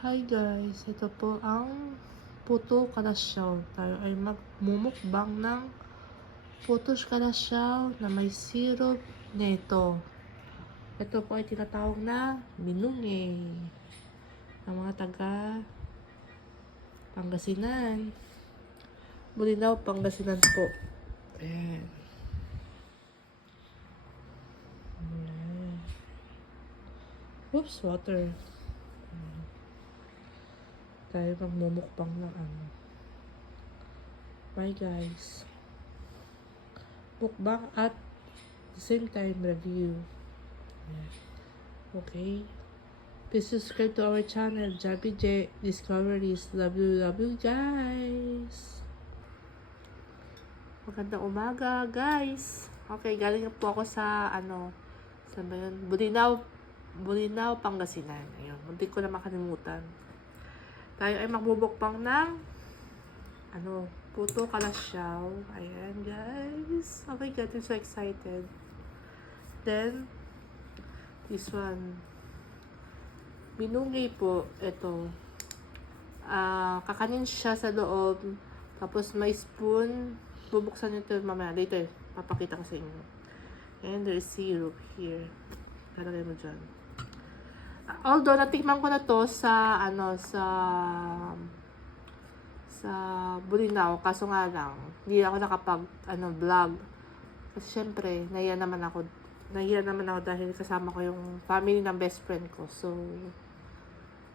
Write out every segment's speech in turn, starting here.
Hi guys, ito po ang puto kalasyaw. Tayo ay magmumukbang ng putos kalasyaw na may syrup neto. Ito po ay tinatawag na minunge ng mga taga Pangasinan. Bulinaw, Pangasinan po. Ayan. Ayan. Oops, water. Tayo magmumukbang ng ano. Bye guys. Mukbang at the same time review. Okay. Please subscribe to our channel, Javi J Discoveries. Love you guys. Magandang umaga guys. Okay, galing na po ako sa saan ba yun? Bulinaw, Pangasinan. Ayun, hindi ko na makalimutan. Tayo ay magbubukbang ng puto kalasyaw. Ayan, guys. Oh my God, I'm so excited. Then, this one. Minungi po. Ito. Kakanin siya sa loob. Tapos may spoon. Bubuksan nyo ito mamaya. Later, papakita ko sa inyo. And there's syrup here. Talagay mo dyan. Although, natikman ko na to sa Bulinaw, kaso nga lang, hindi ako vlog. Kasi syempre, nahiya naman ako dahil kasama ko yung family ng best friend ko. So,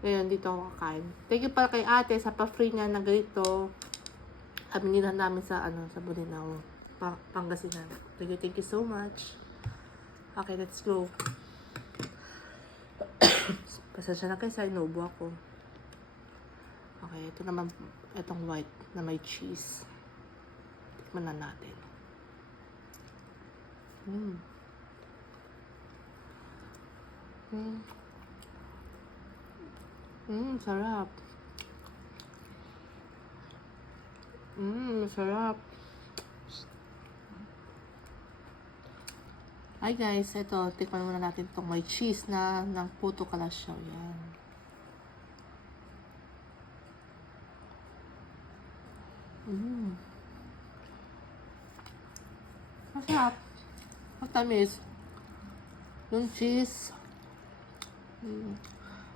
ngayon, dito ako kakain. Thank you pala kay ate sa pa-free niya na ganito. Aminilhan namin sa Bulinaw, Pangasinan. Thank you so much. Okay, let's go. Pasensya na kayo sa inubo ako. Okay, ito naman, itong white na may cheese. Tikman na natin. Sarap. Sarap. Hi guys, ito, tikman muna natin itong may cheese na ng puto kalasyaw. Yan. Masarap. Matamis. Yung cheese.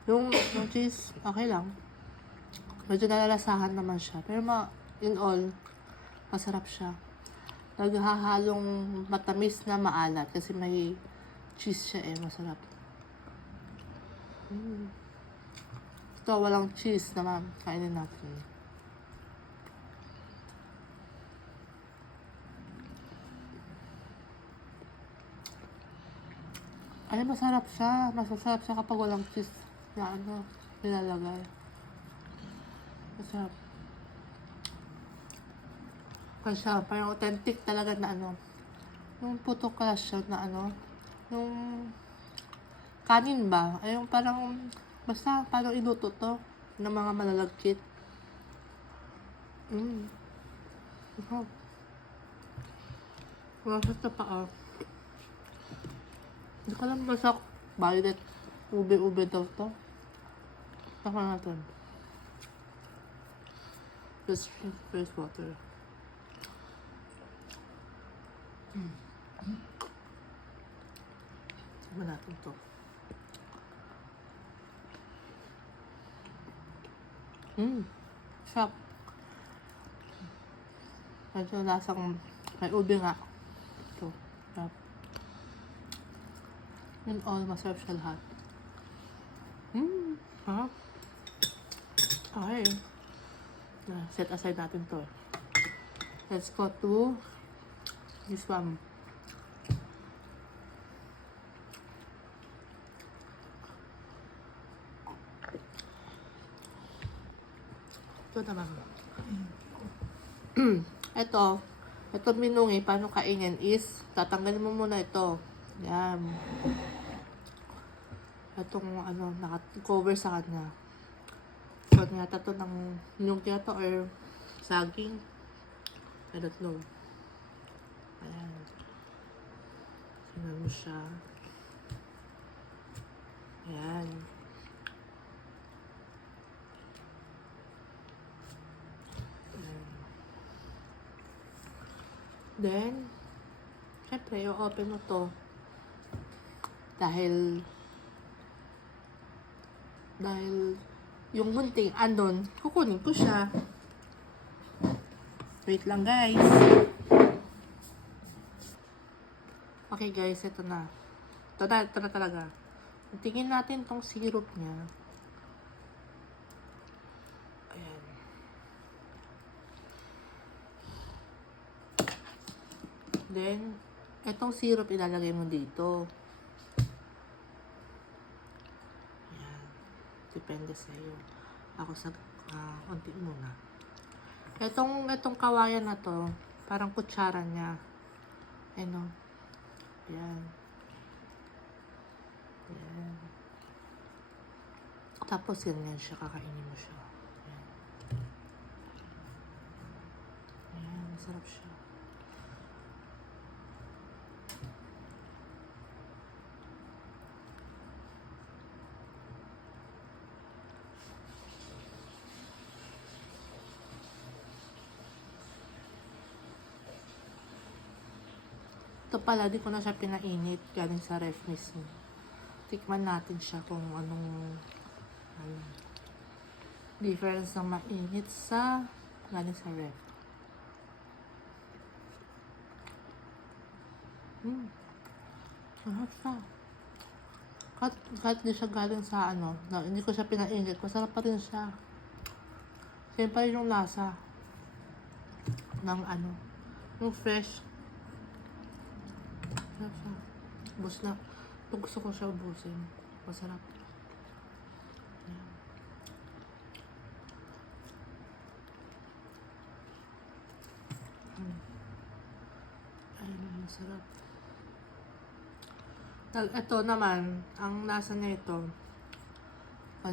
Yung cheese, okay lang. Medyo nalalasahan naman siya. Pero in all, masarap siya. Naghahalong matamis na maalat kasi may cheese siya masarap. Ito, walang cheese naman. Kainin natin. Ay, masarap siya. Masasarap siya kapag walang cheese na nilalagay. Masarap. Kasi parang authentic talaga na yung puto kalasyaw na yung kanin ba? Ay, yung parang, basta parang inuto to ng mga malalagkit. Masarap na pa Hindi ko alam basta violet ube-ube daw to. Saka natin. Just fresh water. Saka natin to. Sarap. Medyo lasang may ube nga. Ito. Sarap. In all, masarap siya lahat. Sarap. Okay. Set aside natin to. Let's go to this one. Ito naman. Ito minungi, paano kainin is, tatanggalin mo muna ito. Yan. Itong naka-cover sa kanya. So, niyata to ng minungi to or saging. I don't know. Ayan. Sinan mo siya. Ayan. Then, syempre, i-open mo to. Dahil yung gunting andon, kukunin ko siya. Wait lang guys. Okay guys, ito na. Ito na talaga. Tingin natin tong syrup niya. Ayan. Then, itong syrup ilalagay mo dito. Ayan. Depende sa iyo. Ako sa konti muna. Itong kawayan na to, parang kutsara niya. Ano? Ayan. Ayan. Tapos ganyan siya, kakainin mo siya. Ayan. Ayan, masarap siya. Ito pala, di ko na siya pinainit galing sa ref mismo. Tikman natin siya kung anong difference ng mainit sa galing sa ref. Masarap siya. Kahit di siya galing sa hindi ko siya pinainit, masarap pa rin siya. Siyempre yung lasa ng yung fresh. Masarap siya. Ubus na. Ito gusto ko siya ubusin. Masarap. Ayun, masarap. Ito naman, ang lasa niya ito,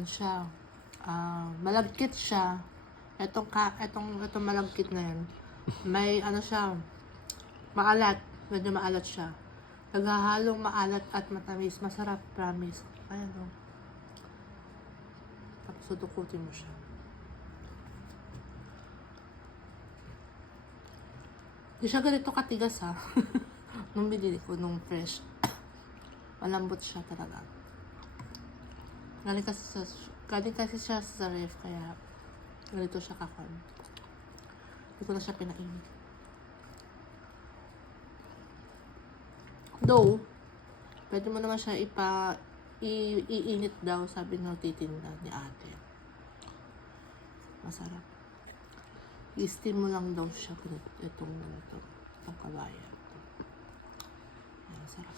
siya, malagkit siya. Itong malagkit na yan, may siya, maalat. Medyo maalat siya. Naghahalong maalat at matamis. Masarap, promise. Ayan o. Tapos sudukutin mo siya. Hindi siya ganito katigas ha. Nung binili ko, nung fresh. Malambot siya talaga. Galing kasi siya sa ref, kaya ganito siya kakon. Hindi ko na siya pinainit. Though, pwede mo naman siya iinit daw, sabi ng titinda ni ate. Masarap. I-steam mo lang daw siya itong kabayan. Ayan, masarap.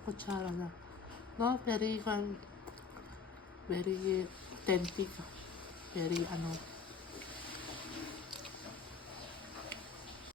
Kutsara na. No, very authentic. Very